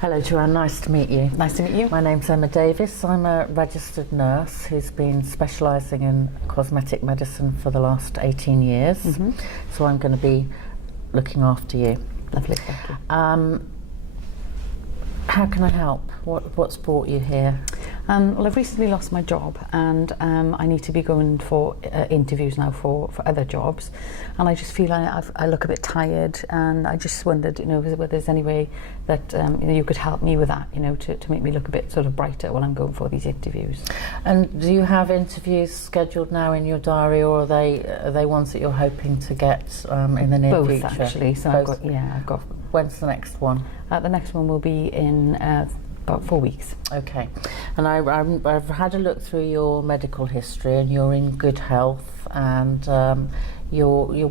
Hello Joanne, nice to meet you. Nice to meet you. My name's Emma Davis. I'm a registered nurse who's been specialising in cosmetic medicine for the last 18 years. So I'm going to be looking after you. Lovely, thank you. How can I help? What's brought you here? Well, I've recently lost my job and I need to be going for interviews now for other jobs, and I just feel I look a bit tired, and I just wondered, whether there's any way that you could help me with that, to make me look a bit sort of brighter while I'm going for these interviews. And do you have interviews scheduled now in your diary, or are they ones that you're hoping to get in the near future? Both, actually. So Both. I've got. When's the next one? The next one will be in about 4 weeks. Okay, and I've had a look through your medical history, and you're in good health. And your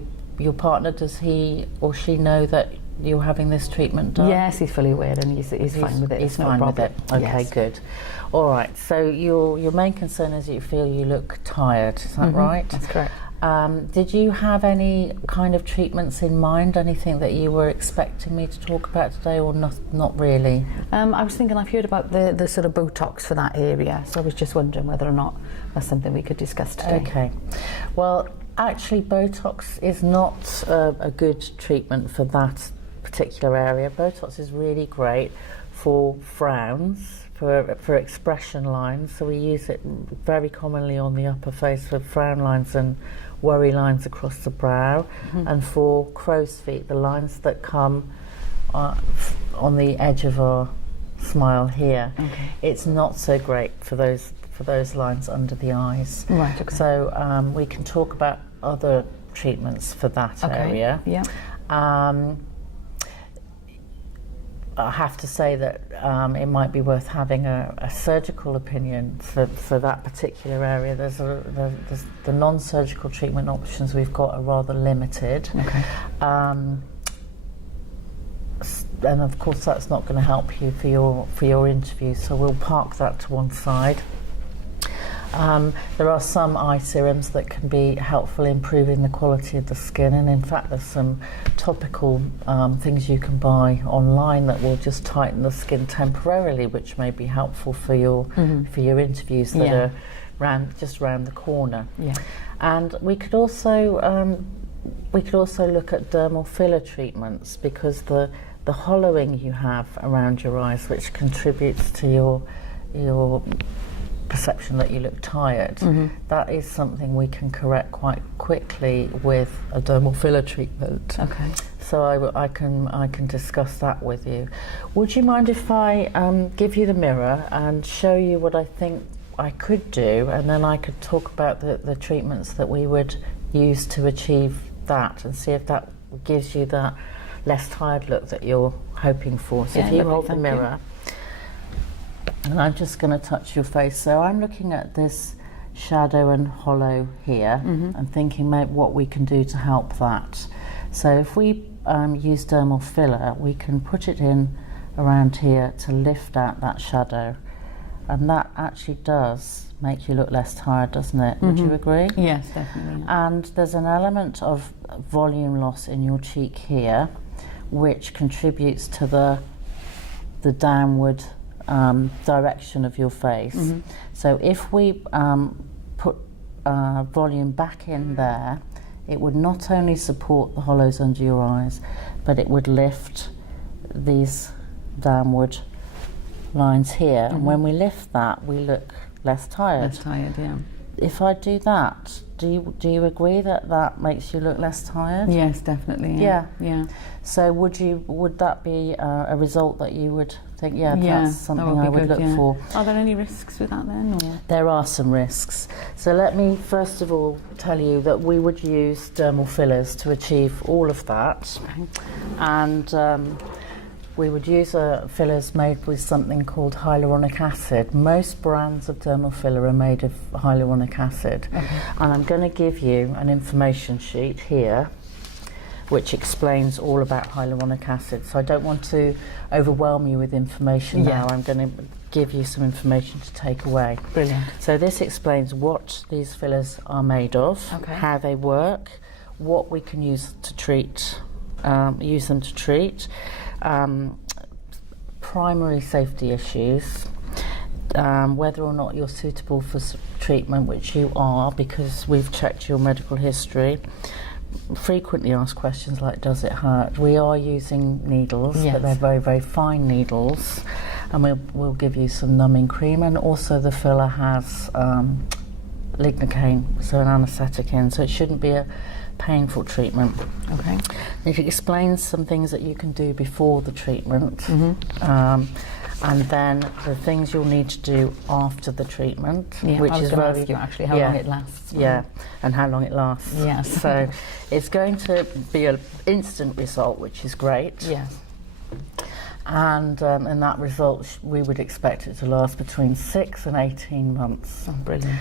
partner, does he or she know that you're having this treatment done? Yes, he's fully aware, and he's fine with it. He's fine with it. Okay, yes. Good. All right. So your main concern is that you feel you look tired. Is that right? That's correct. Did you have any kind of treatments in mind? Anything that you were expecting me to talk about today, or not really? I was thinking, I've heard about the sort of Botox for that area, so I was just wondering whether or not that's something we could discuss today. Okay. Well, actually, Botox is not a good treatment for that particular area. Botox is really great for frowns, for expression lines. So we use it very commonly on the upper face for frown lines and worry lines across the brow, and for crow's feet, the lines that come on the edge of our smile here. Okay. It's not so great for those lines under the eyes. Right. Okay. So we can talk about other treatments for that area. Yeah. I have to say that it might be worth having a surgical opinion for that particular area. There's the non-surgical treatment options we've got are rather limited. Okay. And of course that's not going to help you for your interview, so we'll park that to one side. There are some eye serums that can be helpful in improving the quality of the skin, and in fact there's some topical things you can buy online that will just tighten the skin temporarily, which may be helpful for your interviews that are just round the corner. Yeah. And we could also look at dermal filler treatments, because the hollowing you have around your eyes, which contributes to your perception that you look tired, that is something we can correct quite quickly with a dermal filler treatment. Okay. So I can discuss that with you. Would you mind if I give you the mirror and show you what I think I could do, and then I could talk about the treatments that we would use to achieve that, and see if that gives you that less tired look that you're hoping for. So if you hold the mirror. And I'm just going to touch your face. So I'm looking at this shadow and hollow here, and thinking maybe what we can do to help that. So if we use dermal filler, we can put it in around here to lift out that shadow, and that actually does make you look less tired, doesn't it? Would you agree? Yes, definitely. And there's an element of volume loss in your cheek here, which contributes to the downward direction of your face. So if we put volume back in there, it would not only support the hollows under your eyes, but it would lift these downward lines here. And when we lift that, we look less tired. Less tired, yeah. If I do that, do you agree that makes you look less tired? Yes, definitely. Yeah. So would that be a result that you would think, that's something I would look for? Are there any risks with that then? Or? There are some risks. So let me first of all tell you that we would use dermal fillers to achieve all of that. Okay. And we would use fillers made with something called hyaluronic acid. Most brands of dermal filler are made of hyaluronic acid. Okay. And I'm going to give you an information sheet here which explains all about hyaluronic acid. So I don't want to overwhelm you with information now. I'm going to give you some information to take away. Brilliant. So this explains what these fillers are made of, how they work, what we can use to treat, use them to treat, primary safety issues, whether or not you're suitable for treatment, which you are because we've checked your medical history. Frequently asked questions like, does it hurt? We are using needles, but they're very, very fine needles, and we'll give you some numbing cream, and also the filler has lignocaine, so an anaesthetic in, so it shouldn't be a painful treatment. Okay. It explains some things that you can do before the treatment, and then the things you'll need to do after the treatment, which I was is going to very ask you actually how long it lasts. Yeah, and how long it lasts. Yes. So it's going to be an instant result, which is great. Yes. And that result, we would expect it to last between 6 and 18 months. Oh, brilliant.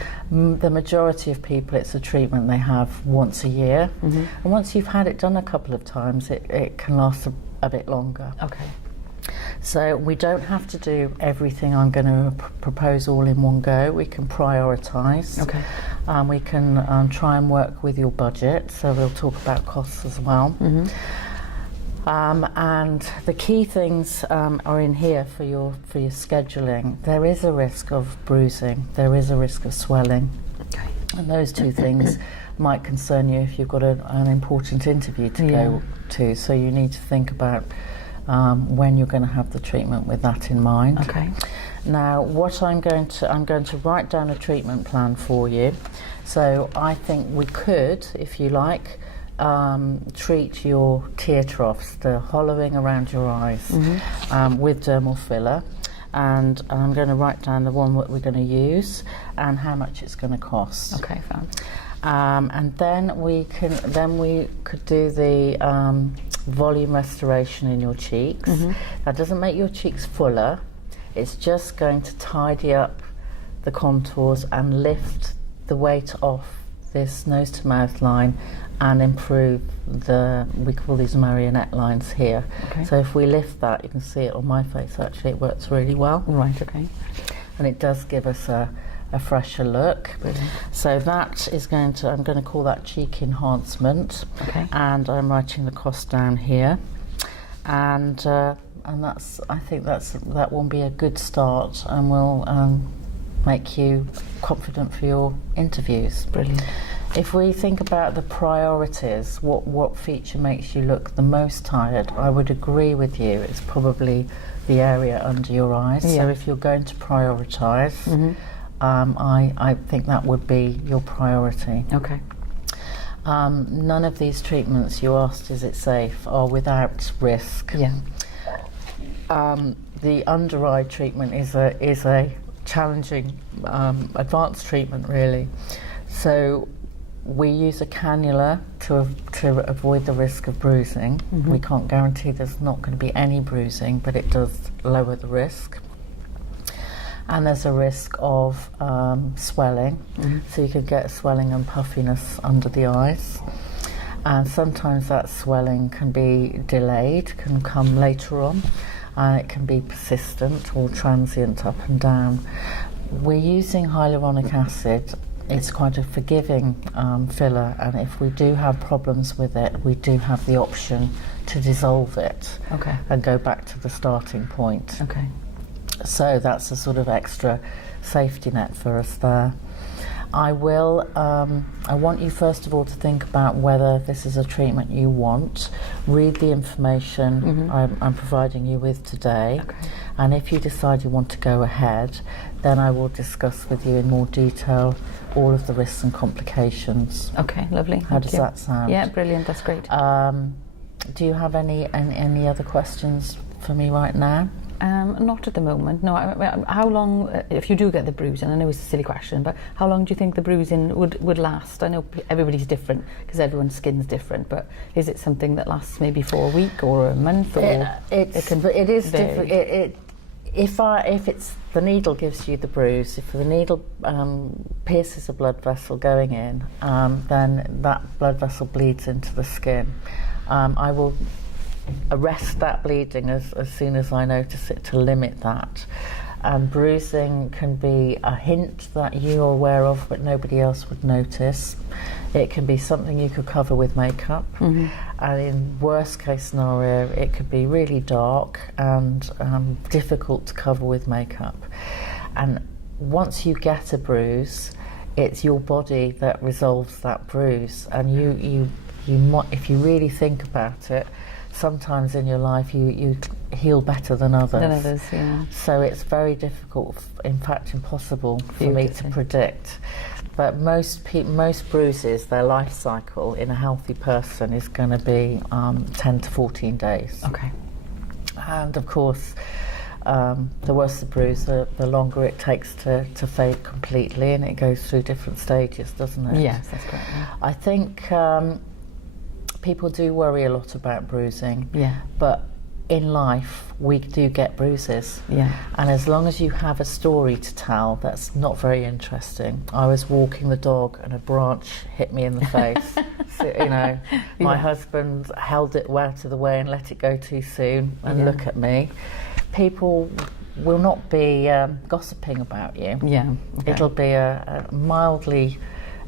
The majority of people, it's a treatment they have once a year. And once you've had it done a couple of times, it can last a bit longer. Okay. So we don't have to do everything I'm going to propose all in one go. We can prioritise. Okay. We can try and work with your budget, so we'll talk about costs as well. And the key things are in here for your scheduling. There is a risk of bruising. There is a risk of swelling. Okay. And those two things might concern you if you've got an important interview to go to. So you need to think about when you're going to have the treatment with that in mind. Okay. Now, what I'm going to write down a treatment plan for you. So I think we could, if you like, treat your tear troughs, the hollowing around your eyes, with dermal filler. And I'm going to write down the one that we're going to use and how much it's going to cost. Okay, fine. And then we could do the volume restoration in your cheeks. That doesn't make your cheeks fuller. It's just going to tidy up the contours and lift the weight off this nose to mouth line and improve we call these marionette lines here. Okay. So if we lift that, you can see it on my face actually, it works really well. Right, okay. And it does give us a fresher look. Brilliant. So that is I'm going to call that cheek enhancement. Okay. And I'm writing the cost down here. And I think that will be a good start, and will make you confident for your interviews. Brilliant. If we think about the priorities, what feature makes you look the most tired, I would agree with you. It's probably the area under your eyes. Yeah. So if you're going to prioritise, I think that would be your priority. Okay. None of these treatments you asked, is it safe, are without risk. Yeah. The under eye treatment is a challenging advanced treatment, really. So we use a cannula to avoid the risk of bruising. We can't guarantee there's not going to be any bruising, but it does lower the risk. And there's a risk of swelling, so you could get swelling and puffiness under the eyes. And sometimes that swelling can be delayed, can come later on, and it can be persistent or transient up and down. We're using hyaluronic acid. It's quite a forgiving filler, and if we do have problems with it, we do have the option to dissolve it and go back to the starting point. Okay. So that's a sort of extra safety net for us there. I want you first of all to think about whether this is a treatment you want. Read the information I'm providing you with today. Okay. And if you decide you want to go ahead, then I will discuss with you in more detail all of the risks and complications. Okay, lovely. How does that sound? Yeah, brilliant, that's great. Do you have any other questions for me right now? Not at the moment, no. How long, if you do get the bruising, I know it's a silly question, but how long do you think the bruising would last? I know everybody's different because everyone's skin's different, but is it something that lasts maybe for a week or a month? Or it is different. If it's the needle gives you the bruise, if the needle pierces a blood vessel going in, then that blood vessel bleeds into the skin. I will arrest that bleeding as soon as I notice it to limit that. And bruising can be a hint that you're aware of but nobody else would notice. It can be something you could cover with makeup, and in worst case scenario it could be really dark and difficult to cover with makeup. And once you get a bruise, it's your body that resolves that bruise, and you might, if you really think about it, sometimes in your life you heal better than others. Yeah. So it's very difficult, in fact impossible, for me to predict. But most bruises, their life cycle in a healthy person is going to be 10 to 14 days. Okay. And of course, the worse the bruise, the longer it takes to fade completely, and it goes through different stages, doesn't it? Yes, that's correct. Yeah. I think people do worry a lot about bruising, but in life we do get bruises, and as long as you have a story to tell that's not very interesting. I was walking the dog and a branch hit me in the face. So, you know, my husband held it well out of the way and let it go too soon, and look at me. People will not be gossiping about you. It'll be a mildly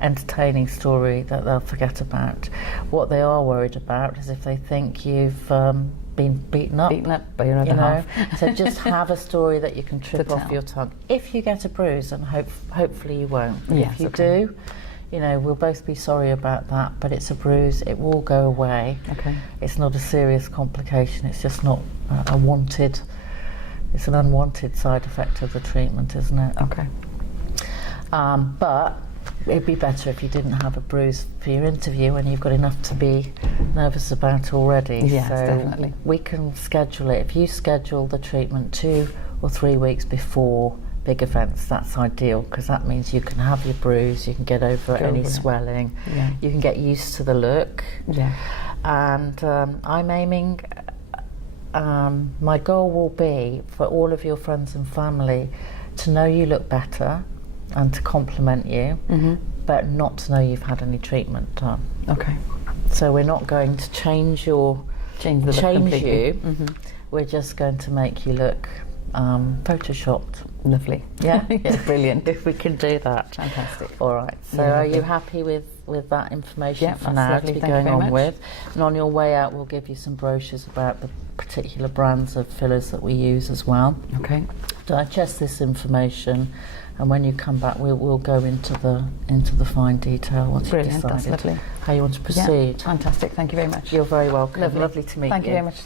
entertaining story that they'll forget about. What they are worried about is if they think you've been beaten up by your other half. So just have a story that you can trip off your tongue. If you get a bruise, and hopefully you won't. If you do, you know, we'll both be sorry about that, but it's a bruise, it will go away. It's not a serious complication, it's just not it's an unwanted side effect of the treatment, isn't it? But it'd be better if you didn't have a bruise for your interview and you've got enough to be nervous about already. Yes, so definitely. We can schedule it. If you schedule the treatment 2 or 3 weeks before big events, that's ideal, because that means you can have your bruise, you can get over any swelling, you can get used to the look. And I'm aiming, my goal will be for all of your friends and family to know you look better and to compliment you, but not to know you've had any treatment done. So we're not going to change you. We're just going to make you look photoshopped. Lovely. Yeah? Brilliant. If we can do that. Fantastic. All right. So are you happy with that information for now lovely. to be Thank going you very on much. with? And on your way out, we'll give you some brochures about the particular brands of fillers that we use as well. Digest this information, and when you come back, we'll go into the fine detail once you've decided That's lovely. how you want to proceed. Fantastic. Thank you very much. You're very welcome. Lovely to meet you. Thank you very much.